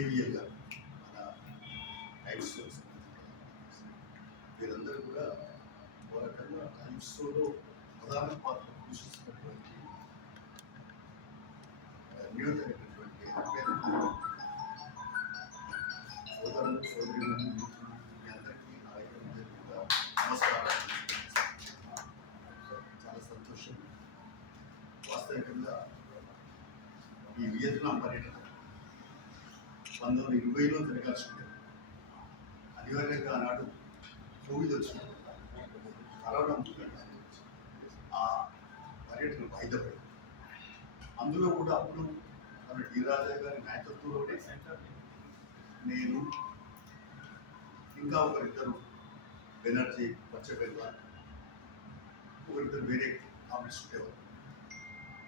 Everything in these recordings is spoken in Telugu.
చూపించట్లేదు మన వీరందరూ కూడా పోరాటంగా రకంగా ప్రధాన పాత్ర పోషిస్తున్నటువంటి నియోజకమైనటువంటి సోదరులు సోదరులు మీ అందరికీ నా చాలా సంతోషం. వాస్తవికంగా ఈ వియత్నాం పర్యటన పంతొమ్మిది వందల ఇరవైలో తిరగాల్సి ఉండేది అనివార్యంగా ఆనాడు కోవిడ్ వచ్చింది. కరోనా ఆ పర్యటన వాయిదా అందులో కూడా అప్పుడు మన డి రాజా గారి నాయకత్వంలో నేను ఇంకా ఒకరిద్దరు బెనర్జీ పచ్చబెల్ల ఒకరిద్దరు వేరే కామెంట్స్ ఉండేవారు.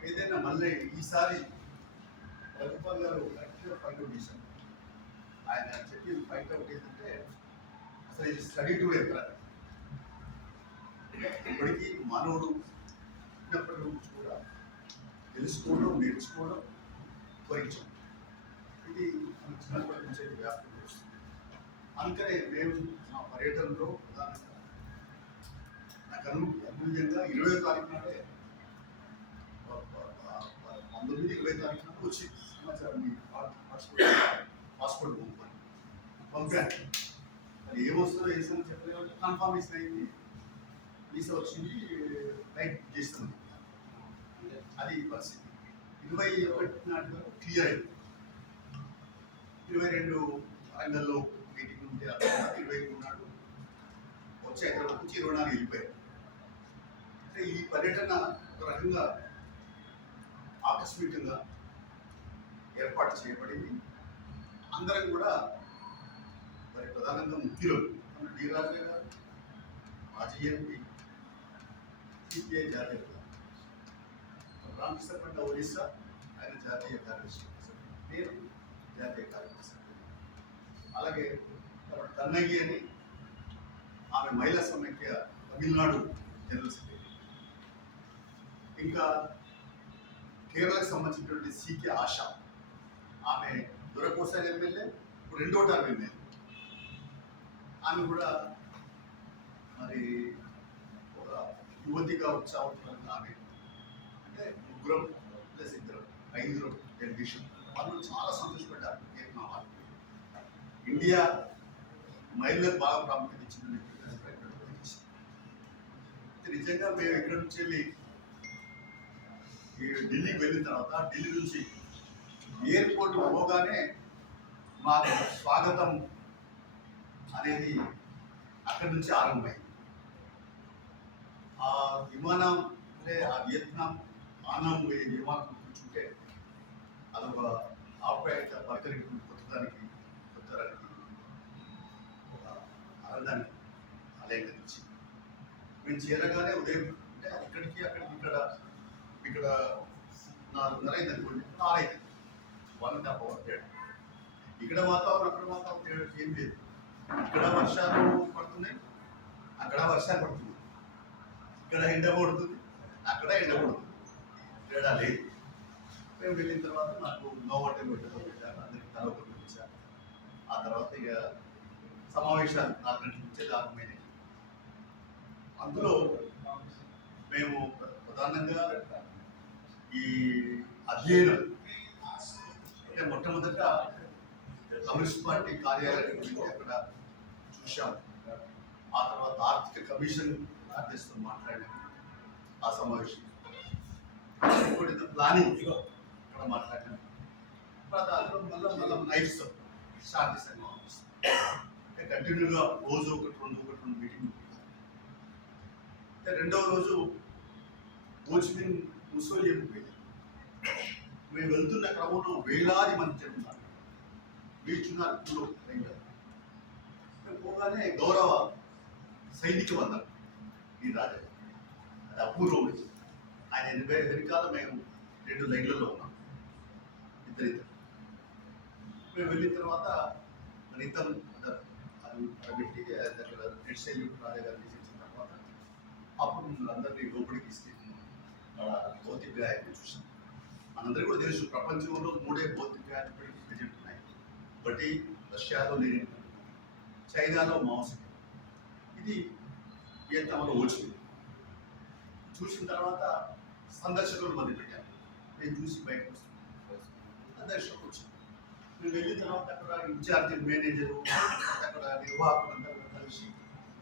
ఏదైనా మళ్ళీ ఈసారి ప్రభుత్వం గారు కరెక్ట్గా పాయింట్ చేశాను ఆయన చెప్పిన పాయింట్ ఒకటి ఏంటంటే అసలు ఇది స్టడీ టూర్ ఎక్కడ ఇప్పటికీ మానవుడు చిన్నప్పటి నుంచి కూడా తెలుసుకోవడం నేర్చుకోవడం ఉపయోగించడం ఇది మన చిన్నప్పటి నుంచి వ్యాప్తి చేస్తుంది. అందుకనే మేము మా పర్యటనలో ప్రధానంగా నాకు అను అనుగుణంగా ఇరవై తారీఖు నాడే పంతొమ్మిది ఇరవై తారీఖు నాడు వచ్చింది సమాచారం మీ పాస్పోర్ట్ పాస్పోర్ట్ పంపారు అది ఏమొస్తుందో వేసాను చెప్పలేదు కన్ఫర్మేషన్ అయింది వీసా వచ్చింది రైట్ చేస్తుంది అది పరిస్థితి. ఇరవై ఒకటి నాటి వరకు క్లియర్ అయింది. ఇరవై రెండు వరంగల్లో మీటింగ్ ఉంటే ఇరవై మూడు నాడు వచ్చి హైదరాబాద్ నుంచి ఇరవై నాలుగు వెళ్ళిపోయారు. అంటే ఈ పర్యటన ఒక రకంగా ఆకస్మికంగా ఏర్పాటు చేయబడింది. అందరం కూడా మరి ప్రధానంగా ముఖ్యులు డి రాజే గారు మాజీ ఎంపీ సిపిఐ జాతీయ ప్రధాని. రామకృష్ణ పంట ఒరిస్సా ఆయన జాతీయ కార్యదర్శి నేను జాతీయ కార్యదర్శి అలాగే తర్వాత కన్నగి అని ఆమె మహిళా సమైక్య తమిళనాడు జనరల్ సెక్రటరీ ఇంకా కేరళకు సంబంధించినటువంటి సికే ఆశ ఆమె దొరకోసారి ఎమ్మెల్యే ఇప్పుడు రెండో టర్మ్ ఎమ్మెల్యే ఆమె కూడా మరి ఒక యువతిగా ఉత్సాహపడుతున్న ఆమె. అంటే ముగ్గురం ప్లస్ ఇద్దరం ఐదుగురు డెలిగేషన్ వాళ్ళు చాలా సంతోషపడ్డారు. వియత్నాం వాళ్ళు. ఇండియా మహిళలకు బాగా ప్రాముఖ్యత ఇచ్చిందని నిజంగా మేము ఇక్కడ నుంచి వెళ్ళి ఢిల్లీకి వెళ్ళిన తర్వాత ఢిల్లీ నుంచి ఎయిర్పోర్ట్ పోగానే మాకు స్వాగతం అనేది అక్కడి నుంచి ఆరంభమైంది. ఆ విమానం అంటే ఆ వియత్నాం ఆనం పోయే విమానం కూర్చుంటే అదొక ఆప్యాయత పలకరింపు కొత్తదానికి కొత్తదానికి ఒక ఆనందానికి నుంచి మేము చేరగానే ఉదయం అంటే ఇక్కడికి అక్కడికి ఇక్కడ ఇక్కడ నాలుగున్నర అయింది అనుకోండి ఆరైంది. వన్ అండ్ హాఫ్ అవర్ తేడా. ఇక్కడ వాతావరణం అక్కడ వాతావరణం తేడా ఏం లేదు. ఇక్కడ వర్షాలు పడుతున్నాయి అక్కడ వర్షాలు పడుతున్నాయి. ఇక్కడ ఎండ పడుతుంది అక్కడ ఎండ కొడుతుంది. తేడా లేదు. మేము వెళ్ళిన తర్వాత నాకు నో హోటల్ పెట్టారు పెట్టారు అందరికి తల ఒకటి ఇచ్చారు ఆ తర్వాత ఇక సమావేశాలు నాలుగు గంటల నుంచే అందులో మేము ప్రధానంగా ఈ అధ్యయనం అంటే మొట్టమొదట కమ్యూనిస్ట్ పార్టీ కార్యాలయం అక్కడ చూశాం ఆ తర్వాత ఆర్థిక కమిషన్ అధ్యక్షులు మాట్లాడారు. ఆ సమావేశం. ఇంకోటి ప్లానింగ్. ఉంది మాట్లాడిన. దాంట్లో మళ్ళీ మళ్ళీ నైట్స్ స్టార్ట్ చేశాను అంటే కంటిన్యూగా రోజు ఒకటి రెండు ఒకటి రెండు మీటింగ్ అంటే రెండవ రోజు ఓచిమిన్ ముసోలియం పోయింది. మేము వెళ్తున్న క్రమంలో వేలాది మంది జనం ఉన్నారు. వీచున్నారు ఇప్పుడు పోగానే గౌరవ సైనిక వందనం ఈ రాజా అది అపూర్వం ఇది. ఆయన వెనక- వెనకాల మేము రెండు లైన్లలో ఉన్నాం. ఇద్దరిద్దరు. మేము వెళ్ళిన తర్వాత మన ఇద్దరు అందరు అది అక్కడ పెట్టి దగ్గర రెడ్ సైల్యూట్ రాజా గారు తీసేసిన తర్వాత అప్పుడు మమ్మల్ని అందరినీ లోపలికి తీసుకెళ్ళి భౌతిక గాయకులు చూసాం మనందరికీ కూడా తెలుసు ప్రపంచంలో మూడే భౌతిక ప్రజెంట్ ఉన్నాయి. ఒకటి రష్యాలో లేని చైనాలో మాంసం. ఇది వియత్నాంలో వచ్చింది చూసిన తర్వాత సందర్శకులు మంది పెట్టారు. నేను చూసి బయటకు వస్తున్నాను సందర్శకులు వచ్చింది నేను వెళ్ళిన తర్వాత అక్కడ ఇన్ఛార్జి మేనేజరు అక్కడ నిర్వాహకులు కలిసి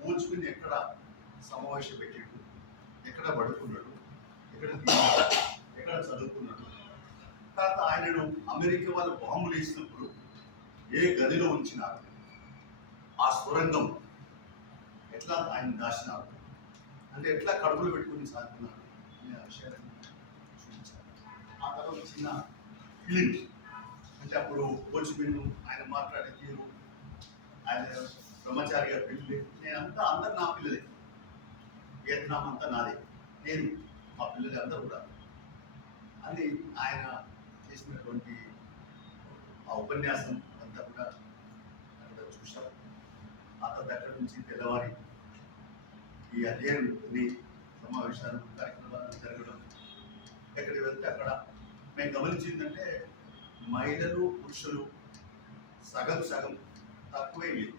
ఓచుకుని ఎక్కడ సమావేశం పెట్టాడు ఎక్కడ పడుకున్నాడు ఎక్కడ ఎక్కడ చదువుకున్నాడు. తర్వాత ఆయనను అమెరికా వాళ్ళు బాంబులు వేసినప్పుడు ఏ గదిలో ఉంచినారు? ఆ స్వరంగం ఎట్లా ఆయన దాచినారు? అంటే ఎట్లా కడుపులు పెట్టుకుని సాగుతున్నారు? అనే ఆ చూపించారు. ఆ తర్వాత చిన్న ఫిలిం అంటే అప్పుడు కోచ్మెన్ ఆయన మాట్లాడే తీరు ఆయన బ్రహ్మచారిగా పిల్లలు నేనంతా అందరు నా పిల్లలే. వియత్నాం అంతా నాదే. నేను మా పిల్లలు అందరూ కూడా. అని ఆయన చేసినటువంటి ఆ ఉపన్యాసం అంతా కూడా అతని దగ్గర నుంచి తెల్లవారి ఈ అధ్యయనాన్ని సమావేశాలు కార్యక్రమాలు జరగడం ఎక్కడికి వెళ్తే అక్కడ. మేము గమనించిందంటే మహిళలు పురుషులు సగం సగం తక్కువే లేదు.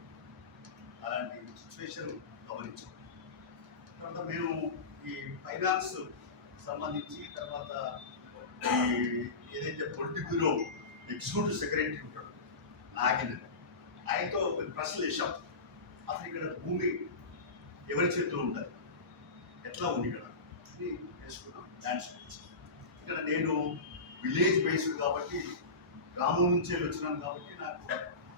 అలాంటి సిచ్యువేషన్ గమనించాం. తర్వాత మేము ఈ ఫైనాన్స్ సంబంధించి తర్వాత ఈ ఏదైతే పొలిటిక్ బ్యూరో ఎగ్జిక్యూటివ్ సెక్రటరీ ఉంటాడు నాగిన ఆయనతో కొన్ని ప్రశ్నలు వేసాం అసలు ఇక్కడ భూమి ఎవరి చేతిలో ఉంటుంది ఎట్లా ఉంది ఇక్కడ? అని డాన్స్ ఇక్కడ నేను విలేజ్ బేస్డ్ కాబట్టి గ్రామం నుంచే వచ్చినాను కాబట్టి నాకు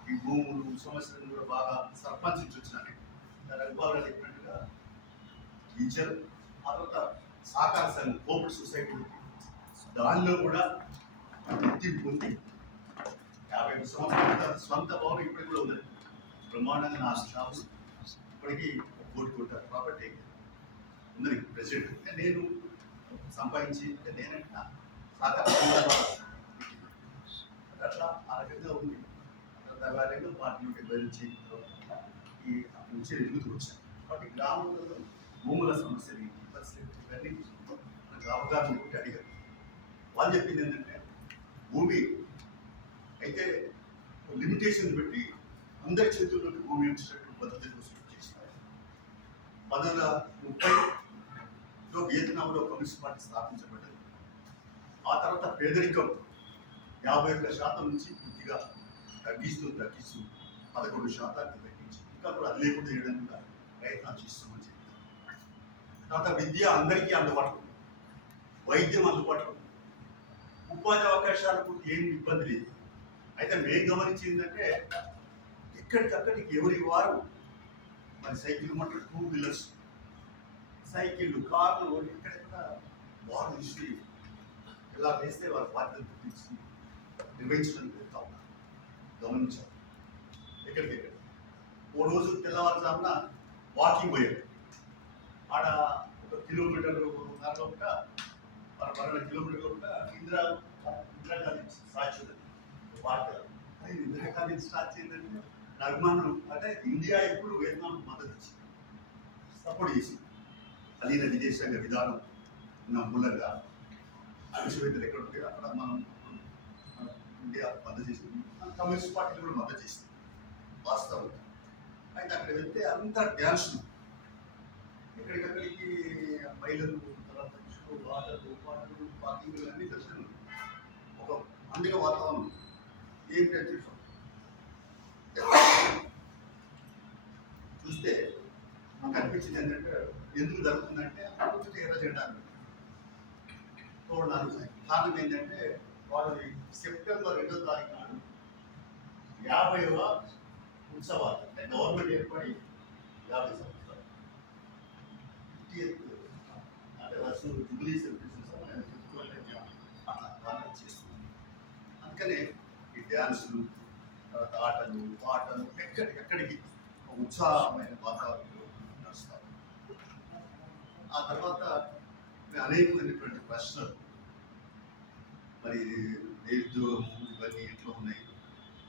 ఈ భూములు సమస్యలను కూడా బాగా సర్పంచ్ నుంచి వచ్చినాను రఘుబాబు గారు చెప్పినట్టుగా టీచర్ ఆ తర్వాత సహకార సంఘం కోఆపరేటివ్ సొసైటీ దానిలో కూడా గుర్తింపు ఉంది యాభై సంవత్సరాల స్వంత భవనం ఇప్పటికి కూడా ఉన్నది బ్రహ్మాండంగా నా ఇప్పటికీ కోటి కోట ప్రాపర్టీ ఉన్నది ప్రెసిడెంట్ నేను సంపాదించి అంటే నేనంటే అట్లా ఆ రకంగా ఉంది. దైవాలయంలో పార్టీ విభజించి భరించి ఈ అక్కడి నుంచి ఎదుగుతూ వచ్చాను కాబట్టి గ్రామంలో భూముల సమస్యలు పరిస్థితి ఇవన్నీ మనకు అవగాహన ఉంటే అడిగారు. వాళ్ళు చెప్పింది ఏంటంటే భూమి అయితే లిమిటేషన్ పెట్టి అందరి చేతుల్లోకి భూమి వచ్చేటట్టు పద్ధతి కోసం చేసినారు ముప్పైలో వియత్నాంలో కమ్యూనిస్ట్ పార్టీ స్థాపించబడ్డది. ఆ తర్వాత పేదరికం యాభై ఒక్క శాతం నుంచి పూర్తిగా తగ్గిస్తూ తగ్గిస్తూ పదకొండు శాతానికి తగ్గించి ఇంకా కూడా అది లేకుండా చేయడం కూడా ప్రయత్నం చేస్తామని చెప్తారు. తర్వాత విద్య అందరికీ అందుబాటులో ఉంది. వైద్యం అందుబాటులో ఉంది. ఉపాధి అవకాశాలకు ఏం ఇబ్బంది లేదు. అయితే మేము గమనించిందంటే ఎక్కడికక్కడికి ఎవరి వారు మరి సైకిల్ మోటార్ టూ వీలర్స్ సైకిళ్ళు కార్లు ఎక్కడెక్కడ వారు ఇచ్చి ఇలా వేస్తే వారి బాధ్యత గుర్తించి నిర్వహించడం వెళ్తా ఉన్నారు గమనించాం ఎక్కడికెక్కడ? ఓ రోజు తెల్లవారుజామున వాకింగ్ పోయారు. ఆడ ఒక కిలోమీటర్ నరలోపట మరి పన్నెండు కిలోమీటర్లు లోపల ఇందిరా ఇందిరాగాంధీ స్టాచ్యూ ఉంది. వార్త అది ఇందిరాగాంధీ స్టార్ట్ ఏంటంటే నా అంటే ఇండియా ఎప్పుడు వియత్నాం మద్దతు ఇచ్చింది సపోర్ట్ చేసింది. అలీన విదేశాంగ విధానం ఉన్న మూలంగా అవిశ్వవిద్యలు ఎక్కడ ఉంటాయి అక్కడ మనం ఇండియా మద్దతు చేసింది. కమ్యూనిస్ట్ పార్టీలు కూడా మద్దతు చేసింది. వాస్తవం. అయితే అక్కడ వెళ్తే అంత డ్యాన్స్ ఎక్కడికక్కడికి మహిళలు తర్వాత వాటర్ పాటలు పార్కింగ్లు అన్నీ దర్శనం. ఒక పండుగ వాతావరణం. ఏం టెన్షన్ చూస్తే నాకు అనిపించింది ఏంటంటే ఎందుకు జరుగుతుందంటే అభివృద్ధి ఎర్ర చేయడానికి? చూడడానికి కారణం ఏంటంటే వాళ్ళది సెప్టెంబర్ రెండో తారీఖు నాడు యాభైవ ఉత్సవాలు అంటే గవర్నమెంట్ ఏర్పడి యాభై సంవత్సరాలు. అంటే వర్షం జూబ్లీ సెలబ్రేషన్స్ అట్లా వాళ్ళు చేస్తున్నాం. అందుకనే ఈ డ్యాన్సులు తర్వాత ఆటలు పాటలు ఎక్కడికి ఎక్కడికి ఒక ఉత్సాహమైన వాతావరణంలో నడుస్తారు ఆ తర్వాత మరి అనేకమైనటువంటి ప్రశ్నలు మరి నిరుద్యోగం ఇవన్నీ ఎట్లా ఉన్నాయి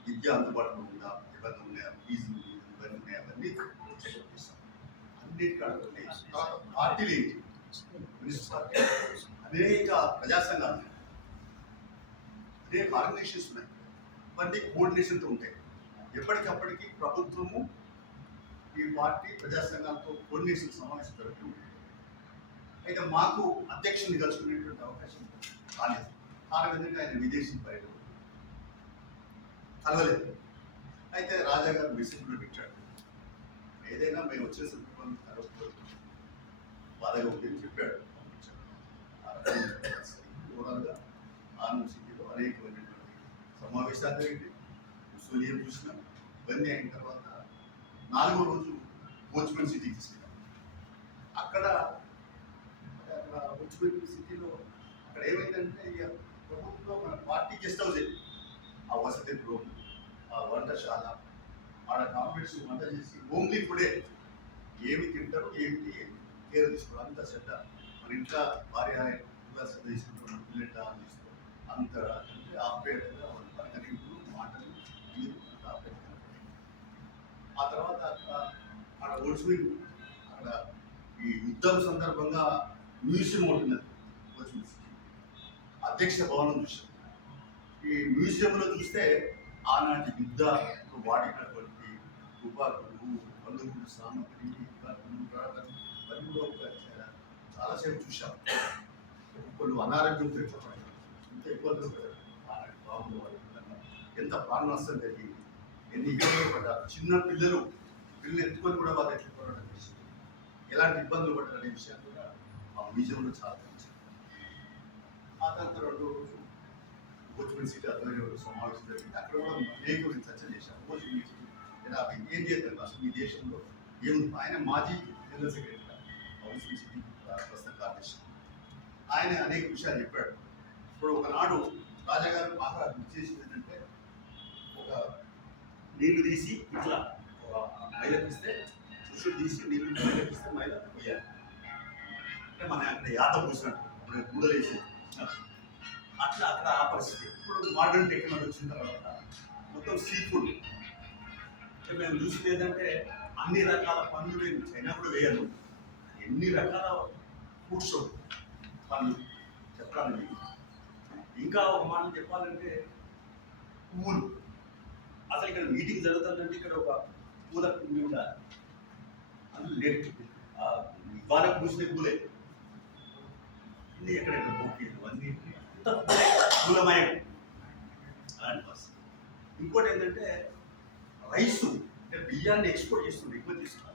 విద్య అందుబాటులో ఉందా ఇవన్నీ ఉన్నాయా ఫీజులు ఇవన్నీ ఉన్నాయా అవన్నీ చెక్ చేస్తాం అన్నిటికీ పార్టీలు ఏంటి కమ్యూనిస్ట్ పార్టీ అనేక ప్రజా సంఘాలు ఉన్నాయి. అనేక ఆర్గనైజేషన్స్ ఉన్నాయి ఇవన్నీ కోఆర్డినేషన్తో ఉంటాయి. ఎప్పటికప్పటికి ప్రభుత్వము ఈ పార్టీ ప్రజా సంఘాలతో కోఆర్డినేషన్ సమావేశం జరుగుతూ ఉంటాయి. అయితే మాకు అధ్యక్షుని కలుసుకునేటువంటి అవకాశం కాలేదు కారణం విధంగా ఆయన విదేశీ పర్యటన కలవలేదు. అయితే రాజా గారు మెసేజ్లో పెట్టాడు. ఏదైనా మేము వచ్చే సందర్భంలో కలవకూడదు బాధగా ఉంది అని చెప్పాడు ఓవరాల్గా ఆనంద్ సమావేశాలు జరిగింది సోనియా చూసినాం? ఇవన్నీ అయిన తర్వాత నాలుగో రోజు కోచ్మెన్ సిటీకి తీసుకెళ్ళాం. అక్కడ అక్కడ కోచ్మెన్ సిటీలో అక్కడ ఏమైందంటే ఇక ప్రభుత్వం మన పార్టీ గెస్ట్ హౌస్ ఆ వసతి గృహం ఆ వంటశాల ఆడ కాంప్లెక్స్ వంట చేసి ఓన్లీ ఫుడే. ఏమి తింటారు ఏమిటి కేర్ తీసుకోవడం అంత సెట్. మన ఇంట్లో భార్య ఇలా శ్రద్ధ తీసుకుంటాం పిల్లట తీసుకో అంత అంటే మాటలు మీరు ఆ తర్వాత అక్కడ ఆడ అక్కడ ఈ యుద్ధం సందర్భంగా మ్యూజియం ఒకటి ఉన్నది అధ్యక్ష భవనం చూసాం ఈ మ్యూజియంలో చూస్తే ఆనాటి యుద్ధ వాడినటువంటి తుపాకులు బంధువులు సామగ్రి ఇవన్నీ కూడా ఒక చాలాసేపు చూసాం కొన్ని అనారోగ్యం ఎట్లా పడ్డారు ఇబ్బందులు బాబులు వాళ్ళు ఎంత ప్రాణనష్టం జరిగింది ఎన్ని ఇబ్బందులు పడ్డారు? చిన్న పిల్లలు పిల్లలు ఎత్తుకొని కూడా వాళ్ళు ఎట్లా పడడం చేసింది ఎలాంటి ఇబ్బందులు పడ్డారు అనే విషయాన్ని కూడా ఆ మ్యూజియంలో చాలా తెలిసింది ఆ తర్వాత రెండు రోజు కోచ్మెన్ సిటీ అధ్వర్యంలో సమావేశం జరిగింది. అక్కడ కూడా అనేక గురించి చర్చ చేశాం కోచ్మెన్ సిటీ. ఇలా ఏం చేద్దాం అసలు ఈ దేశంలో ఏముంది? ఆయన మాజీ జనరల్ సెక్రటరీ కోచ్మెన్ సిటీ ప్రస్తుత కార్యదర్శి. ఆయన అనేక విషయాలు చెప్పాడు. ఇప్పుడు ఒకనాడు రాజాగారు బాగా గుర్తు చేసింది ఏంటంటే ఒక నీళ్ళు తీసి ఇట్లా ఒక మైలకిస్తే పురుషుడు తీసి నీళ్ళు మైలకిస్తే మైల పోయాలి అంటే మన అక్కడ యాత పోసినట్టు అప్పుడు గూడలు వేసి అట్లా అక్కడ ఆ పరిస్థితి. ఇప్పుడు మోడర్న్ టెక్నాలజీ వచ్చిన తర్వాత మొత్తం సీ ఫుడ్ అంటే మేము చూసింది ఏంటంటే అన్ని రకాల పనులు నేను చైనా కూడా వేయను ఎన్ని రకాల ఫుడ్స్ పనులు చెప్పడానికి ఇంకా ఒక మాట చెప్పాలంటే పువ్వులు అసలు ఇక్కడ మీటింగ్ జరుగుతుందంటే ఇక్కడ ఒక పూల కుండి ఉండాలి. అందులో లేట్ ఇవాళ పూసిన పూలే. ఇన్ని ఎక్కడెక్కడ అన్నీ పూలమయం. అలాంటి బస్ ఇంకోటి ఏంటంటే రైసు అంటే బియ్యాన్ని ఎక్స్పోర్ట్ చేస్తుంది ఎక్కువ చేస్తున్నారు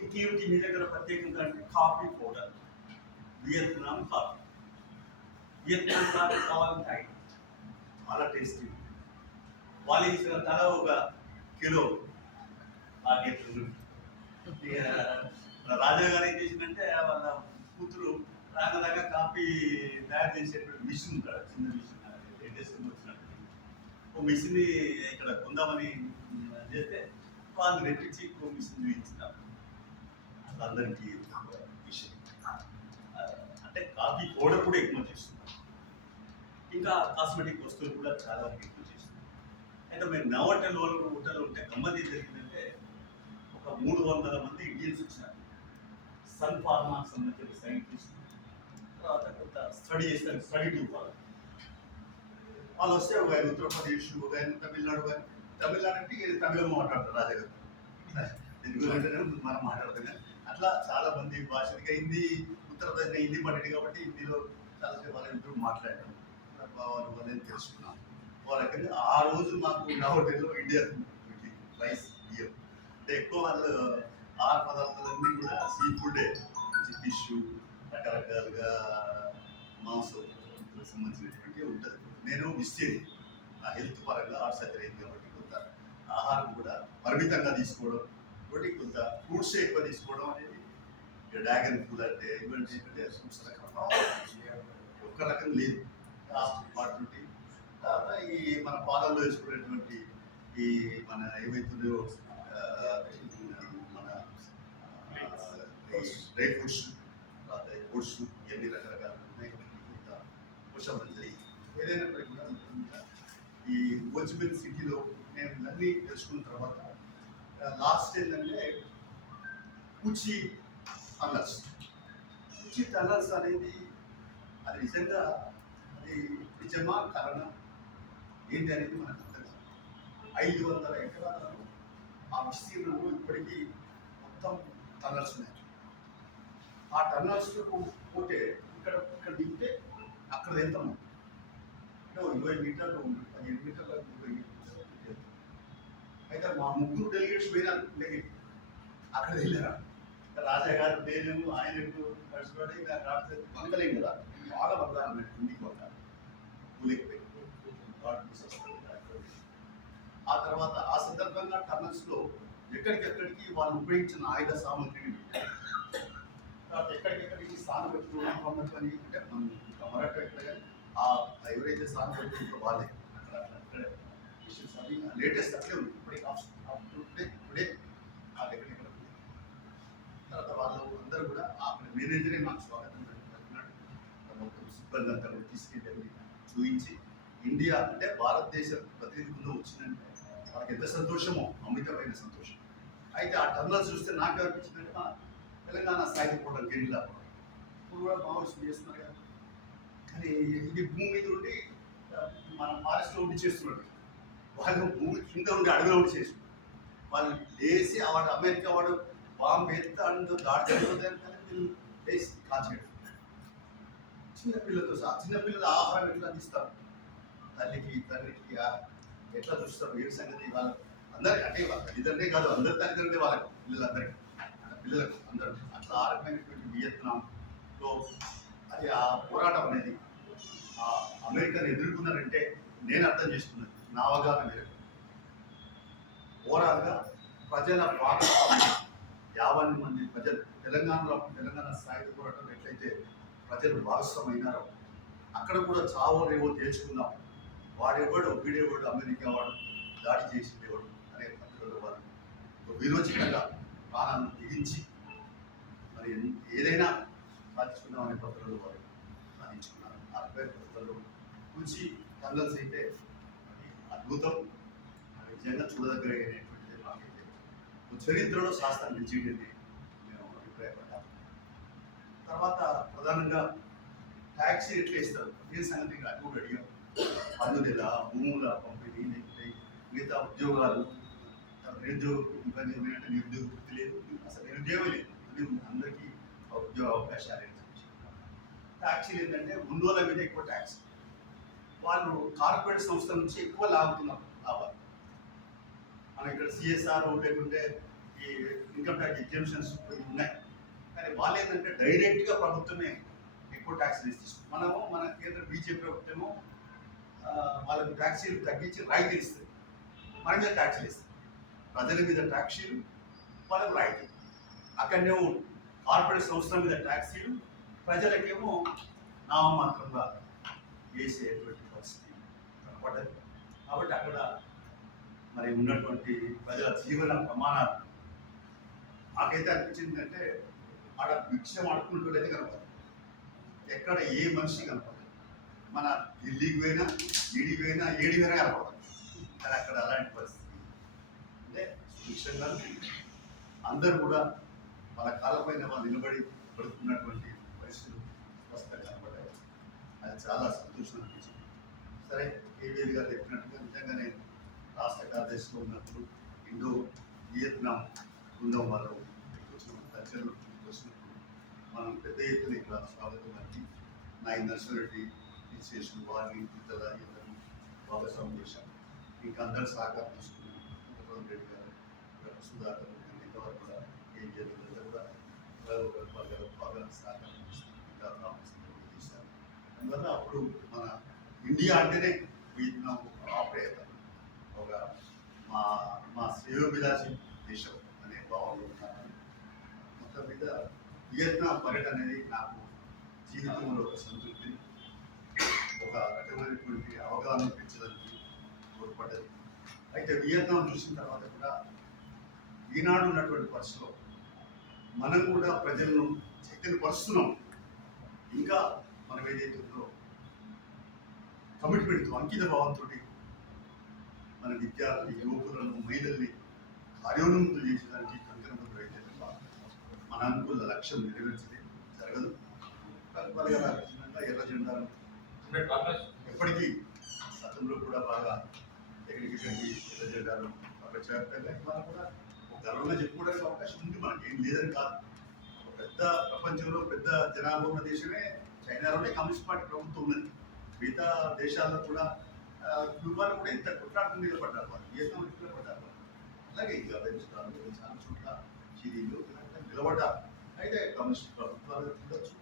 ఇంకేమిటి మీ దగ్గర ప్రత్యేకంగా అంటే coffee powder? Vietnam coffee. Vietnam coffee కావాలంటే ఐదు చాలా టేస్టీ వాళ్ళు ఇచ్చిన తల ఒక కిలో రాజా గారు ఏం చేసిందంటే వాళ్ళ కూతురు రాగలాగా కాఫీ తయారు చేసేటువంటి మిషన్ ఉంటాడు చిన్న మిషన్ వచ్చినట్టు. ఓ మిషన్ ఇక్కడ కొందామని చేస్తే వాళ్ళు రెట్టించి ఇంకో మిషన్ చూపించినారు అందరికీ మిషన్ అంటే కాఫీ పౌడర్ కూడా ఎక్కువ చేస్తున్నారు. ఇంకా కాస్మెటిక్ వస్తువులు కూడా చాలా వరకు ఎక్కువ చేస్తున్నారు. అయితే మేము నవటల్ వరకు హోటల్ ఉంటే గమ్మతి జరిగిందంటే ఒక మూడు వందల మంది ఇండియన్స్ వచ్చినారు సన్ ఫార్మాకి సంబంధించిన సైంటిస్ట్ తర్వాత కొంత స్టడీ చేస్తారు స్టడీ టూర్ వాళ్ళు. వాళ్ళు వస్తే ఒక ఆయన ఉత్తరప్రదేశ్ ఒక ఆయన తమిళనాడు కానీ తమిళనాడు అంటే తమిళం మాట్లాడతారు రాజాగారు ఎందుకంటే మనం మాట్లాడతాం కానీ అట్లా చాలా మంది భాష ఇక హిందీ ఉత్తరప్రదేశ్ హిందీ పండిట్ కాబట్టి హిందీలో చాలాసేపు వాళ్ళు ఇద్దరు మాట్లాడారు వాళ్ళు వాళ్ళని తెలుసుకున్నాం ఓ రకంగా ఆ రోజు మాకు నా హోటల్లో ఇండియా రైస్ బియ్యం అంటే ఎక్కువ వాళ్ళు ఆహార పదార్థాలన్నీ కూడా సీ ఫుడ్డే ఫిష్ రకరకాలుగా మాంసం సంబంధించినటువంటి ఉంటుంది. నేను మిస్టేరి ఆ హెల్త్ పరంగా ఆర్సర్ అయింది కాబట్టి కొంత ఆహారం కూడా పరిమితంగా తీసుకోవడం ఒకటి కొంత ఫ్రూట్స్ ఎక్కువ తీసుకోవడం అనేది డ్రాగన్ ఫ్రూట్ అంటే ఇవన్నీ ఏంటంటే ఒక రకం లేదు. కాస్ట్ లేదు తర్వాత ఈ మన పాలల్లో వేసుకునేటువంటి ఈ మన ఏవైతుందో మన డ్రై ఫ్రూట్స్ తర్వాత ఫ్రూట్స్ ఇవన్నీ రకరకాలు ఉన్నాయి. కొంత ఏదైనప్పటికీ కూడా ఈ ఓచిబెన్ సిటీలో నేను ఇవన్నీ తెలుసుకున్న తర్వాత లాస్ట్ ఏంటంటే కుచి అల్లర్స్ కుచి అల్లర్స్ అనేది అది నిజంగా అది నిజమా కారణం ఏంటి అనేది మనకు తెలుసు ఐదు వందల ఎకరాలను ఆ విస్తీర్ణము ఇప్పటికీ మొత్తం టన్నల్స్ ఉన్నాయి. ఆ టన్నల్స్కు పోతే ఇక్కడ ఇక్కడ దిగితే అక్కడ వెళ్తాం ఇరవై మీటర్లు పదిహేను మీటర్ల ఇరవై మీటర్లు అయితే మా ముగ్గురు డెలిగేట్స్ పోయినారు. దగ్గరికి అక్కడ వెళ్ళారా? రాజా గారు నేను ఆయన కలిసిపడి ఇంకా రాత్రి కదా? బాగా బంగారం ఇంటికి ఉంటారు కూలిపోయి ఆ తర్వాత ఆ సందర్భంగా టర్నల్స్లో ఎక్కడికెక్కడికి వాళ్ళు ఉపయోగించిన ఆయుధ సామగ్రిని పెట్టారు. తర్వాత ఎక్కడికెక్కడికి స్థానం పెట్టుకున్నాం పంపించని అంటే మనం మరొక ఎక్కడ కానీ ఆ ఎవరైతే స్థానం పెట్టుకుంటూ వాళ్ళే అక్కడ అక్కడ అక్కడే issues అవి లేటెస్ట్ అట్లే ఉంది ఇప్పటికి టుడే టుడే ఆ ఎక్కడెక్కడ ఉంది. తర్వాత వాళ్ళు అందరూ కూడా అక్కడ మేనేజరే మాకు స్వాగతం పలికినాడు. మొత్తం సిబ్బంది అంతా కూడా తీసుకెళ్ళి చూపించి ఇండియా అంటే భారతదేశ ప్రతినిధులు వచ్చిందంటే వాళ్ళకి ఎంత సంతోషమో అమితమైన సంతోషం. అయితే ఆ టర్నల్స్ చూస్తే నాకు అనిపించిందంటే మన తెలంగాణ సాయుధ పోవడం గెరిలా ఇప్పుడు కూడా మావోయిస్టులు చేస్తున్నారు కదా. కానీ ఇది భూమి మీద ఉండి మన ఫారెస్ట్లో ఉండి చేస్తున్నాడు వాళ్ళు భూమి కింద ఉండి అడవిలో ఉండి చేస్తున్నారు. వాళ్ళు లేచి వాడు అమెరికా వాడు బాంబు ఎత్తాడు దాడి జరుగుతుంది అంటే వీళ్ళు లేచి కాల్చేయడం చిన్నపిల్లలతో సహా చిన్నపిల్లల ఆహారం ఎట్లా అందిస్తారు? తల్లికి తండ్రికి ఎట్లా చూస్తారు? ఏ సంగతి వాళ్ళు అందరికి అంటే తల్లిదండ్రే కాదు అందరి తల్లిదండ్రులే వాళ్ళకి పిల్లలందరికీ. పిల్లలకు అందరూ. అట్లా ఆరోగ్యమైనటువంటి రకమైనటువంటి అది ఆ పోరాటం అనేది ఆ అమెరికాను ఎదుర్కొన్నారంటే నేను అర్థం చేసుకున్నాను. నా అవగాహన మేరకు ఓవరాల్గా ప్రజల భాగస్వామ్యం యాభై మంది ప్రజలు తెలంగాణలో తెలంగాణ సాయుధ పోరాటం ఎట్లయితే ప్రజలు భాగస్వామైనారు అక్కడ కూడా చావో రేవో తేల్చుకున్నాం వాడేవాడు వీడేవాడు అమెరికా వాడు దాడి చేసేవాడు అనే పద్ధతిలో వారు విరోచితంగా ప్రాణాలను తెగించి మరి ఏదైనా సాధించుకున్నాం అనే పద్ధతిలో వారు సాధించుకున్నారు. ఆ రకమైన పద్ధతుల్లో నుంచి టంగల్స్ అయితే అద్భుతం. అది నిజంగా చూడదగ్గరైనటువంటిది మాకైతే. చరిత్రలో శాస్త్రం నిలిచేటిది మేము అభిప్రాయపడ్డాము. తర్వాత ప్రధానంగా ట్యాక్సీ ఎట్లా ఇస్తారు? దీని సంగతి అటు కూడా అడిగాం. పన్నుల భూముల పంపిణీ లేకపోతే మిగతా ఉద్యోగాలు నిరుద్యోగ ఇబ్బంది ఏమైనా నిరుద్యోగ వృత్తి లేదు. అసలు నిరుద్యోగం లేదు. అందరికీ ఉద్యోగ అవకాశాలు ట్యాక్సీలు ఏంటంటే ఉన్నోళ్ళ మీద ఎక్కువ ట్యాక్స్ వాళ్ళు కార్పొరేట్ సంస్థ నుంచి ఎక్కువ లాగుతున్నారు లాభాలు. మన ఇక్కడ సిఎస్ఆర్ లేకుంటే ఈ ఇన్కమ్ ట్యాక్స్ ఎగ్జిబిషన్స్ ఉన్నాయి. కానీ వాళ్ళు ఏంటంటే డైరెక్ట్గా ప్రభుత్వమే ఎక్కువ ట్యాక్స్ తీసుకుంటాం మనము మన కేంద్ర బీజేపీ ప్రభుత్వము వాళ్ళకు ట్యాక్సీలు తగ్గించి రాయితీ ఇస్తుంది. మన మీద ట్యాక్సీలు ఇస్తుంది ప్రజల మీద ట్యాక్సీలు వాళ్ళకు రాయితీ. అక్కడనేమో కార్పొరేట్ సంస్థల మీద ట్యాక్సీలు ప్రజలకేమో నామమాత్రంగా వేసేటువంటి పరిస్థితి కనపడదు. కాబట్టి అక్కడ మరి ఉన్నటువంటి ప్రజల జీవన ప్రమాణాలు నాకైతే అనిపించిందంటే ఆడ భిక్షం ఆడుకున్నట్టు కనపడదు. ఎక్కడ ఏ మనిషి కనపడదు. మన ఢిల్లీకి పోయినా ఏడికి పోయినా ఏడి పోయినా కనపడదు. కానీ అక్కడ అలాంటి పరిస్థితి అంటే సుభిక్షంగా అందరూ కూడా వాళ్ళ కాళ్ళపైన వాళ్ళు నిలబడి పడుతున్నటువంటి పరిస్థితులు స్పష్టంగా కనపడ్డాయి. అది చాలా సంతోషం అనిపించింది. సరే కేవీఎల్ గారు చెప్పినట్టుగా నిజంగానే రాష్ట్ర కార్యదర్శిలో ఉన్నప్పుడు ఇండో వియత్నాం బృందం వాళ్ళు వచ్చిన చర్చలు మనం పెద్ద ఎత్తున ఇక్కడ స్వాగతం అన్ని నాయన నర్సరెడ్డి చేసిన వారిని ఇతర ఇతరులు భాగస్వామ్యం చేశాం. ఇంకా అందరూ సహకారం తీసుకున్నాం ఉత్తరం రెడ్డి గారు సుధాకర్ ఇంతవరకు కూడా ఏం జరిగిందో కూడా రఘుగోపాల్ బాగా సహకారం ఇంకా రామకృష్ణ చేశారు. అందువల్ల అప్పుడు మన ఇండియా అంటేనే వియత్నాం ఆప్రేయత ఒక మా మా శ్రేయోభిలాషి దేశం అనే భావంలో ఉన్నాను. మొత్తం మీద వియత్నాం పర్యటన అనేది నాకు జీవితంలో ఒక సంతృప్తిని ఒక రకమైనటువంటి అవగాహన పెంచడానికి తోడ్పడ్డది. అయితే వియత్నాం చూసిన తర్వాత కూడా ఈనాడు ఉన్నటువంటి పరిస్థితిలో మనం కూడా ప్రజలను చైతన్యపరుస్తున్నాం. ఇంకా మనం ఏదైతే ఉందో కమిట్మెంట్తో అంకిత భావంతో మన విద్యార్థి యువకులను మహిళల్ని కార్యోన్ముఖులు చేసేదానికి అనుకున్న లక్ష్యం నెరవేర్చలే జరగదు. కల్పనగా ఎర్ర పర్సెంట్ ఎప్పటికీ గతంలో కూడా బాగా ఎక్కడికి ఎదురు ప్రచారం మనం కూడా? ఒక గర్వంగా చెప్పుకోవడానికి అవకాశం ఉంది. మనకి ఏం లేదని కాదు. ఒక పెద్ద ప్రపంచంలో పెద్ద జనాభా ఉన్న దేశమే చైనాలోనే కమ్యూనిస్ట్ పార్టీ ప్రభుత్వం ఉన్నది. మిగతా దేశాల్లో కూడా క్యూబాలో కూడా ఎంత కొట్లాడుకుని నిలబడ్డారు వాళ్ళు. వియత్నాం నిలబడ్డారు వాళ్ళు? అలాగే ఇంకా చాలా చోట్ల చిలీలు ఇలాంటి నిలబడ్డారు. అయితే కమ్యూనిస్ట్ ప్రభుత్వాలు ఉండొచ్చు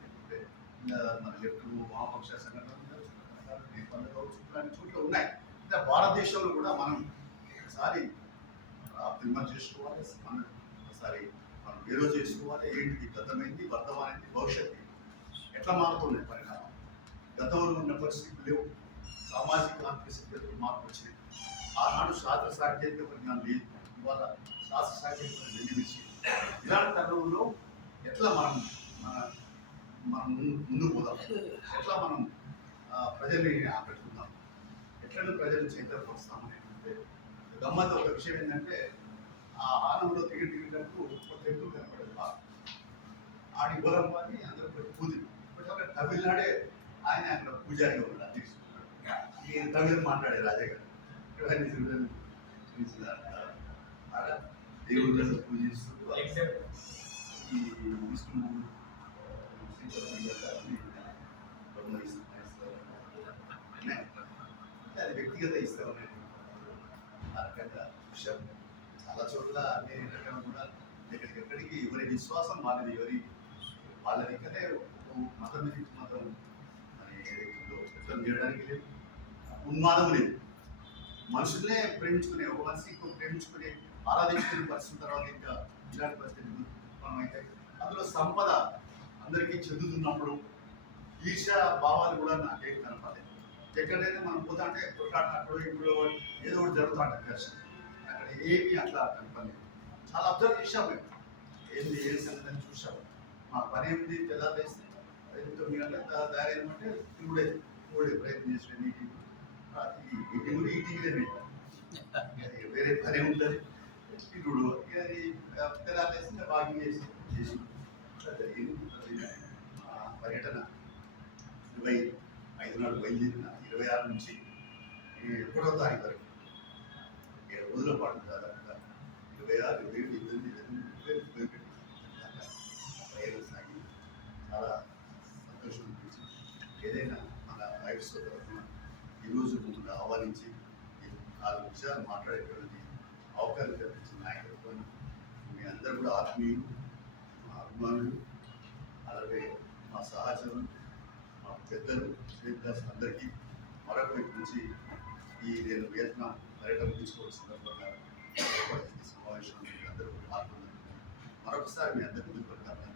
మన లెఫ్ట్ వామపక్ష సంఘటనలు ఉండొచ్చు కావచ్చు ఇలాంటి చోట్ల ఉన్నాయి. అంటే భారతదేశంలో కూడా మనం ఒకసారి అభిమా చేసుకోవాలి మనం ఒకసారి మనం ఏదో చేసుకోవాలి ఏంటిది గతమైంది వర్తమానమైంది భవిష్యత్తు ఎట్లా మారుతున్నాయి పరిణామం గతంలో ఉన్న పరిస్థితులు లేవు. సామాజిక ఆర్థిక స్థితిలో మార్పు వచ్చినాయి ఆనాడు శాస్త్ర సాంకేతిక పరిజ్ఞానం లేదు. ఇవాళ శాస్త్ర సాంకేతిక పరిజ్ఞానం విషయం ఇలాంటి తరుణంలో ఎట్లా మనం మన మనం ముందు- ముందుకు పోదాం? ఎట్లా మనం ప్రజల్ని ఆకట్టుకుందాం? ఎట్లా ప్రజల్ని చైతన్యపరుస్తాం అనేటువంటి గమ్మత్ ఒక విషయం ఏంటంటే ఆ ఆనంలో తిరిగి తిరిగినప్పుడు ఒక తెగులు కనపడేది బాగా ఆడి గోరం అని అందరూ పూజ తమిళనాడే ఆయన అక్కడ పూజారిగా ఉన్నాడు అధ్యక్షుడు తమిళ మాట్లాడే రాజా గారు దేవుళ్ళను పూజిస్తూ ఈ విష్ణు. అది వ్యక్తిగత ఇస్తాం ఆ రకంగా విషయం చాలా చోట్ల అన్ని రకాల కూడా ఎక్కడికెక్కడికి ఎవరి విశ్వాసం వాళ్ళది ఎవరి వాళ్ళది కదే మతం మీద ఇంకో మతం అని ఏదైతుందో వ్యక్తం చేయడానికి లేదు. ఉన్మాదం లేదు. మనుషులనే ప్రేమించుకునే ఒక మనిషి ఇంకో ప్రేమించుకునే ఆరాధించుకునే పరిస్థితి తర్వాత ఇంకా ఇలాంటి పరిస్థితి అయితే అందులో సంపద అందరికీ చెందుతున్నప్పుడు ఈర్ష భావాలు కూడా నాకేం కనపడలేదు ఎక్కడైతే మనం పోతా అంటే కొట్లాడినప్పుడు ఇప్పుడు ఏదో ఒకటి జరుగుతూ ఉంటుంది దర్శనం అక్కడ ఏమీ అట్లా కనపడలేదు చాలా అబ్జర్వ్ చేశాం మేము ఏంది ఏం సంగతి చూసాం మా పని ఏంది తెల్లారేస్తే ఐదు తొమ్మిది గంటల తయారైందంటే దారి ఏమంటే తిరుగుడే తిరుగుడే ప్రయత్నం చేసిన నీటి ఈటింగ్ ఈటింగ్లే మేము వేరే పని ఉంటుంది తిరుగుడు ఇక అది తెల్లారేస్తే ఇంకా వాకింగ్ చేసి చేసి అట్లా జరిగింది ఆ పర్యటన ఇరవై ఐదు నాడు బయలుదేరిన ఇరవై ఆరు నుంచి ఈ ఒకటో తారీఖు వరకు ఏడు రోజుల పాటు దాదాపుగా ఇరవై ఆరు ఇరవై ఏడు ఇరవై ఎనిమిది ఇరవై ఎనిమిది ముప్పై ఒకటి దాకా ప్రయాణం సాగి చాలా సంతోషం అనిపించింది ఏదైనా మన లైఫ్స్ తరఫున ఈరోజు మమ్మల్ని ఆహ్వానించి ఈ నాలుగు విషయాలు మాట్లాడేటువంటి అవకాశం కల్పించిన నాయకత్వం మీ అందరూ కూడా ఆత్మీయులు మా అభిమానులు అలాగే మా సహచరులు మా పెద్దలు శ్రీనివాస్ అందరికీ మరొక వైపు నుంచి ఈ నేను వియత్నాం పర్యటన తీసుకోవడం సందర్భంగా సమావేశం అందరూ పాల్గొన్నారు. మరొకసారి మీ అందరి అందరికీ